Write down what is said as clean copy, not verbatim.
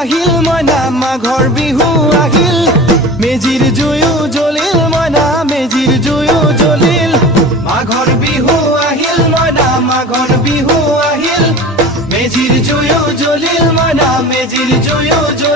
আহিল মইনা মাঘৰ বিহু আহিল মেজিৰ জুয়ো জ্বলিল মইনা মেজিৰ জুয়ো জ্বলিল মাঘৰ বিহু আহিল মইনা মাঘৰ বিহু আহিল মেজিৰ জুয়ো জ্বলিল মইনা মেজিৰ জুয়ো জ্বলিল